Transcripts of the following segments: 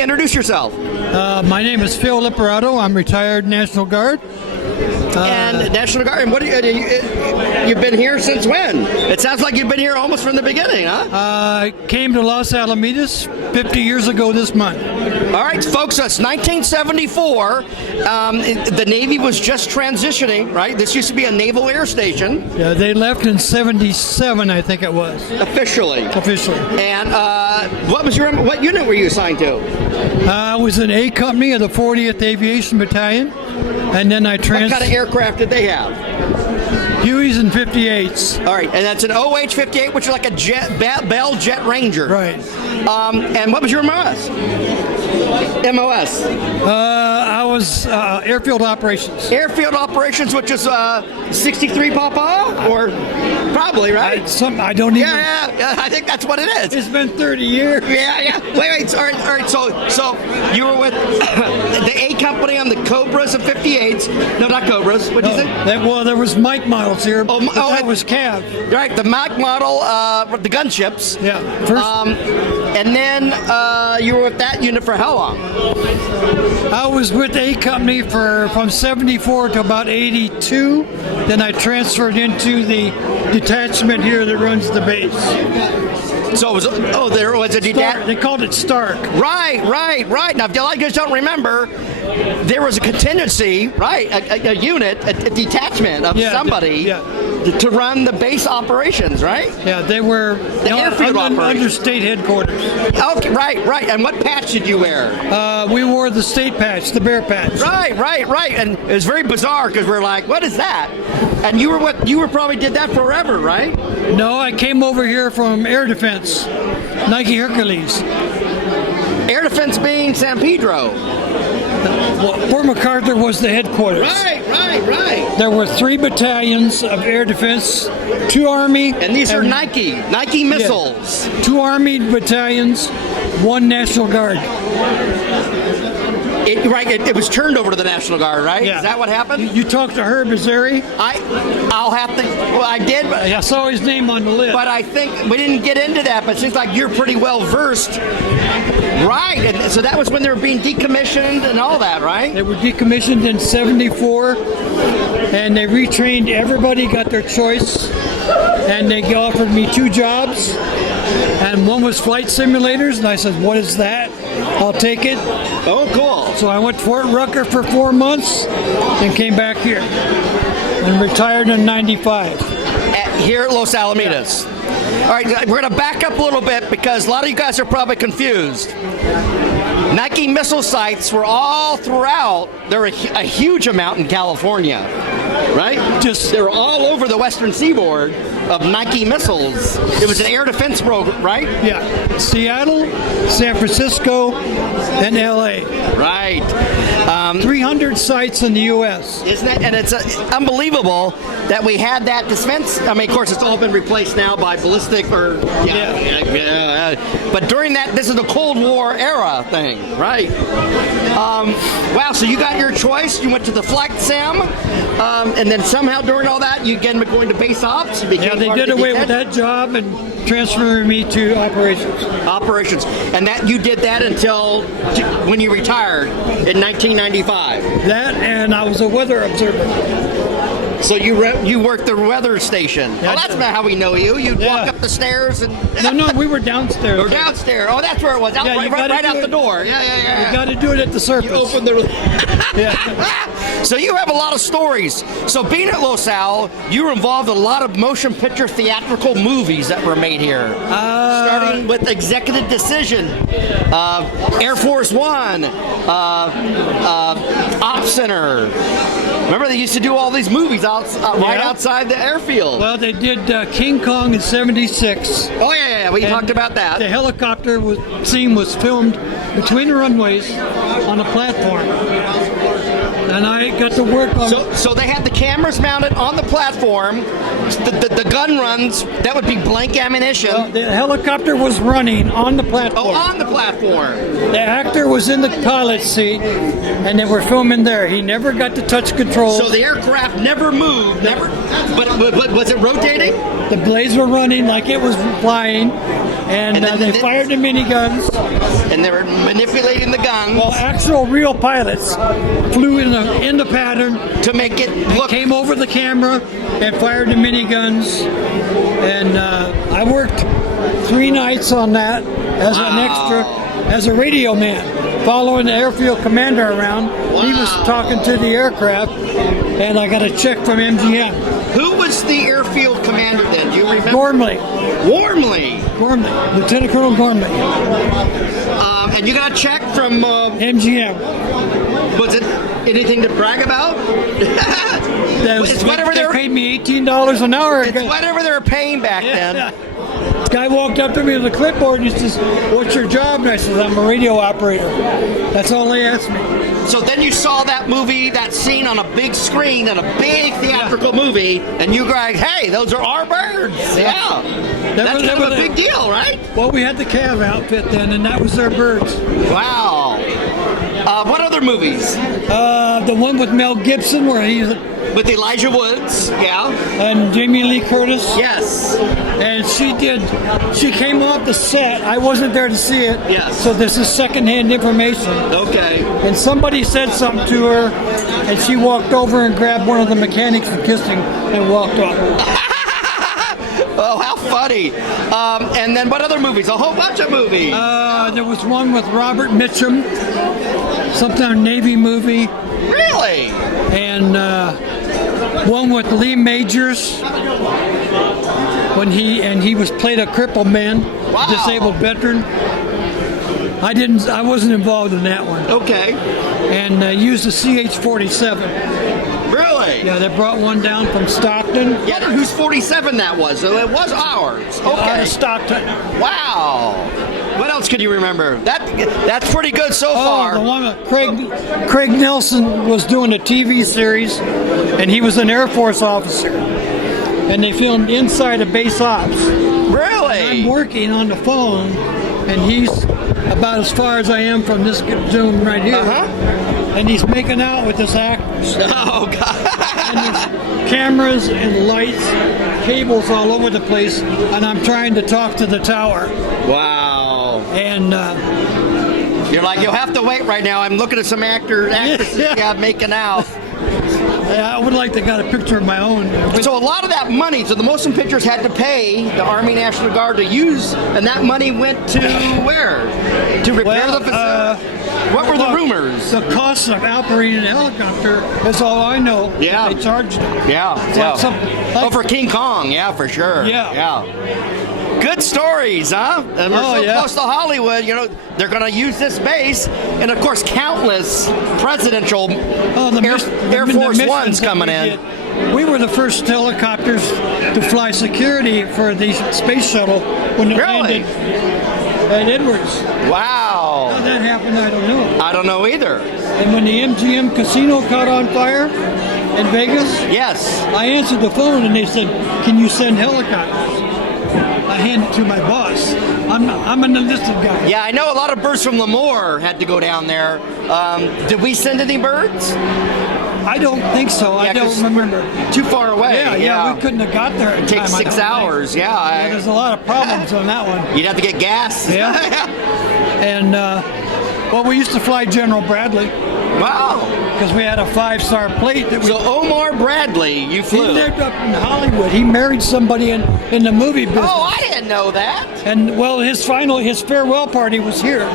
Okay, introduce yourself. My name is Phil Liparoto. I'm retired National Guard. And National Guard. And what you've been here since when? It sounds like you've been here almost from the beginning, huh? I came to Los Alamitos 50 years ago this month. All right, folks, so it's 1974. The Navy was just transitioning, right? This used to be a naval air station. Yeah, they left in 77, I think it was. Officially. And what unit were you assigned to? I was in A Company of the 40th Aviation Battalion, and then I transferred. What kind of aircraft did they have? Hueys and 58s. All right, and that's an OH-58, which is like a Bell Jet Ranger. Right. And what was your MOS? MOS? I was Airfield Operations. Airfield Operations, which is 63 Papa? Or probably, right? I don't even... Yeah, I think that's what it is. It's been 30 years. Yeah. Wait. All right. So you were with the A Company on the Cobras and 58s. No, not Cobras. What did you say? Well, there was Mike models here. That was Cav. Right, the Mike model, the gunships. Yeah. First, and then you were with that unit for how long? I was with A Company from 74 to about 82. Then I transferred into the detachment here that runs the base. So there was a detachment. They called it Stark. Right. Now, if you guys don't remember, there was a contingency, right? A unit, a detachment of somebody to run the base operations, right? Yeah, they were the airfield under state headquarters. Okay, right. And what patch did you wear? We wore the state patch, the bear patch. Right. And it was very bizarre because we're like, what is that? And you probably did that forever, right? No, I came over here from Air Defense, Nike Hercules. Air Defense being San Pedro. Fort MacArthur was the headquarters. Right. There were 3 battalions of Air Defense, 2 Army. And these are Nike missiles. 2 Army battalions, 1 National Guard. It was turned over to the National Guard, right? Yeah. Is that what happened? You talked to Herb Azeri? I'll have to. Well, I did. But I saw his name on the list. But I think we didn't get into that. But it seems like you're pretty well versed, right? And so that was when they were being decommissioned and all that, right? They were decommissioned in 74, and they retrained everybody, got their choice, and they offered me 2 jobs, and one was flight simulators, and I said, "What is that? I'll take it." Oh, cool. So I went to Fort Rucker for 4 months and came back here and retired in 95. Here at Los Alamitos. Yeah. All right, we're going to back up a little bit because a lot of you guys are probably confused. Nike missile sites were all throughout. There were a huge amount in California, right? They were all over the western seaboard of Nike missiles. It was an air defense program, right? Yeah. Seattle, San Francisco, and LA. Right. 300 sites in the U.S. Isn't it? And it's unbelievable that we had that defense. I mean, of course, it's all been replaced now by ballistic but during that, this is the Cold War era thing, right? Wow, so you got your choice. You went to the flight sim, and then somehow during all that, you again were going to base ops. They did away with that job and transferred me to operations. Operations. And that you did that until when you retired in 1995. That, and I was a weather observer. So you worked the weather station. Yeah, that's not how we know you. You'd walk up the stairs and... No, we were downstairs. Or downstairs. Oh, that's where it was. Right out the door. Yeah. You got to do it at the surface. You open the... So you have a lot of stories. So being at Los Al, you were involved in a lot of motion picture theatrical movies that were made here. Starting with Executive Decision, Air Force One, Op Center. Remember they used to do all these movies right outside the airfield. Well, they did King Kong in 76. Oh, yeah. We talked about that. The helicopter scene was filmed between the runways on a platform. and I got to work on. So they had the cameras mounted on the platform. The gun runs, that would be blank ammunition. The helicopter was running on the platform. Oh, on the platform. The actor was in the pilot seat, and they were filming there. He never got to touch controls. So the aircraft never moved, never. But was it rotating? The blades were running like it was flying, and they fired the miniguns. And they were manipulating the guns. Well, actual real pilots flew in the pattern to make it look. Came over the camera and fired the miniguns. And I worked 3 nights on that as an extra, as a radio man, following the airfield commander around. Wow. He was talking to the aircraft, and I got a check from MGM. Who was the airfield commander then? Do you remember? Gormley. Gormley, Lieutenant Colonel Gormley. And you got a check from MGM. Was it anything to brag about? It's whatever they paid me $18 an hour. It's whatever they were paying back then. This guy walked up to me with a clipboard and he says, "What's your job?" And I said, "I'm a radio operator." That's all they asked me. So then you saw that movie, that scene on a big screen in a big theatrical movie, and you go, "Hey, those are our birds." Yeah. That's kind of a big deal, right? Well, we had the Cav outfit then, and that was their birds. Wow. What other movies? The one with Mel Gibson where he's... With Elijah Woods, yeah. And Jamie Lee Curtis. Yes. And she came off the set. I wasn't there to see it. Yes. So this is secondhand information. Okay. And somebody said something to her, and she walked over and grabbed one of the mechanics and kissed him and walked off. Oh, how funny. And then what other movies? A whole bunch of movies. There was one with Robert Mitchum, some Navy movie. Really? And one with Lee Majors when he was played a crippled man, wow. Disabled veteran. I wasn't involved in that one. Okay. And used a CH-47. Really? Yeah, they brought one down from Stockton. Yeah, whose 47 that was? So it was ours. Okay. Out of Stockton. Wow. What else could you remember? That's pretty good so far. The one with Craig Nelson was doing a TV series, and he was an Air Force officer. And they filmed inside of base ops. Really? And I'm working on the phone, and he's about as far as I am from this Zoom right here. And he's making out with this actress. Oh, God. And there's cameras and lights, cables all over the place, and I'm trying to talk to the tower. Wow. And you're like, you'll have to wait right now. I'm looking at some actresses making out. I would like to got a picture of my own. So a lot of that money, so the motion pictures had to pay the Army National Guard to use, and that money went to where? To repair the facility? What were the rumors? The cost of operating a helicopter is all I know. Yeah. They charged them. Yeah. For King Kong, yeah, for sure. Yeah. Good stories, huh? And we're so close to Hollywood, they're going to use this base. And, of course, countless presidential Air Force Ones coming in. We were the first helicopters to fly security for the space shuttle when it landed at Edwards. Wow. How that happened, I don't know. I don't know either. And when the MGM casino caught on fire in Vegas, yes, I answered the phone and they said, "Can you send helicopters?" I handed it to my boss. I'm an enlisted guy. Yeah, I know a lot of birds from Lemoore had to go down there. Did we send any birds? I don't think so. I don't remember. Too far away. Yeah, we couldn't have got there in time. It takes 6 hours, There's a lot of problems on that one. You'd have to get gas. Yeah. And, we used to fly General Bradley. Wow. Because we had a 5-star plate. So Omar Bradley, you flew. He lived up in Hollywood. He married somebody in the movie business. Oh, I didn't know that. And, his farewell party was here.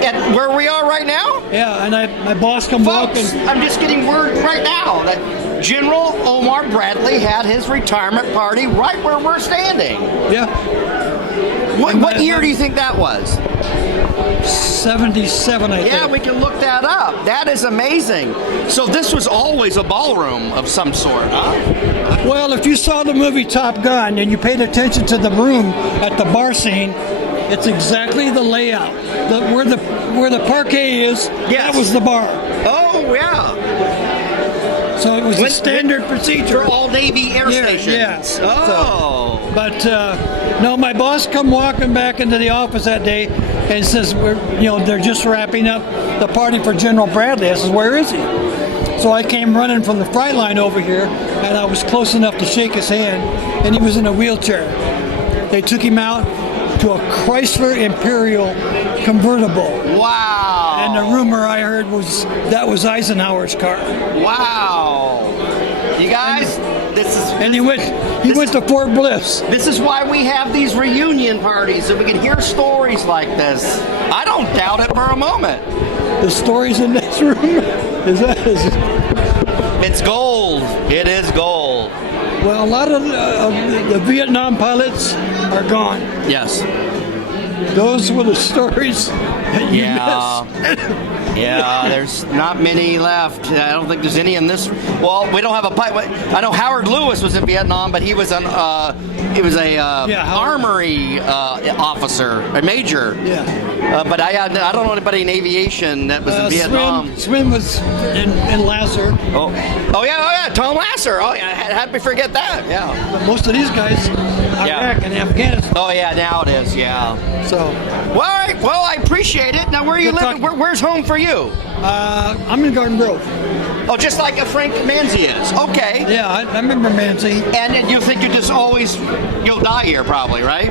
At where we are right now? Yeah, and my boss come walking. I'm just getting word right now that General Omar Bradley had his retirement party right where we're standing. Yeah. What year do you think that was? 77, I think. Yeah, we can look that up. That is amazing. So this was always a ballroom of some sort, huh? Well, if you saw the movie Top Gun and you paid attention to the room at the bar scene, it's exactly the layout. Where the parquet is, that was the bar. Oh, Oh, yeah. So it was a standard procedure. For all Navy air Yeah, stations. yeah. Oh. But no, my boss come walking back into the office that day and says, they're just wrapping up the party for General Bradley. I says, where is he? So I came running from the fry line over here, and I was close enough to shake his hand, and he was in a wheelchair. They took him out to a Chrysler Imperial convertible. Wow. And the rumor I heard was that was Eisenhower's car. Wow. You guys, And he went to Fort Bliss. this is why we have these reunion parties, so we can hear stories like this. I don't doubt it for a moment. The stories in this room It's gold. It is gold. well, a lot of the Vietnam pilots are gone. Yes. Those were the stories that you missed. Yeah, there's not many left. I don't think there's any in this. Well, we don't have a pilot. I know Howard Lewis was in Vietnam, but he was an armory officer, a major. Yeah. But I don't know anybody in aviation that was in Vietnam. Swim was in Lasser. Oh yeah, Tom Lasser. Oh yeah, how did we forget that? Yeah. But most of these guys, Iraq and Afghanistan. Oh yeah, now it is. Yeah. So, Well, all right. Well, I appreciate it. Now, where are you Good living? talking. Where's home for you? I'm in Garden Grove. Oh, just like a Frank Manzi is. Okay. Yeah, I remember Manzi. And then you think you'll die here probably, right?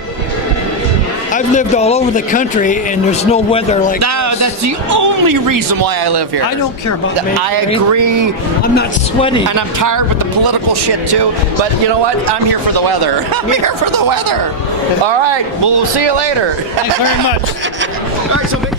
I've lived all over the country, and there's no weather like No, this. that's the only reason why I live here. I don't care about May. I agree. I'm not sweaty. And I'm tired with the political shit too. But you know what? I'm here for the weather. I'm here for the weather. All right. Well, we'll see you later. Thanks very much. All right. So.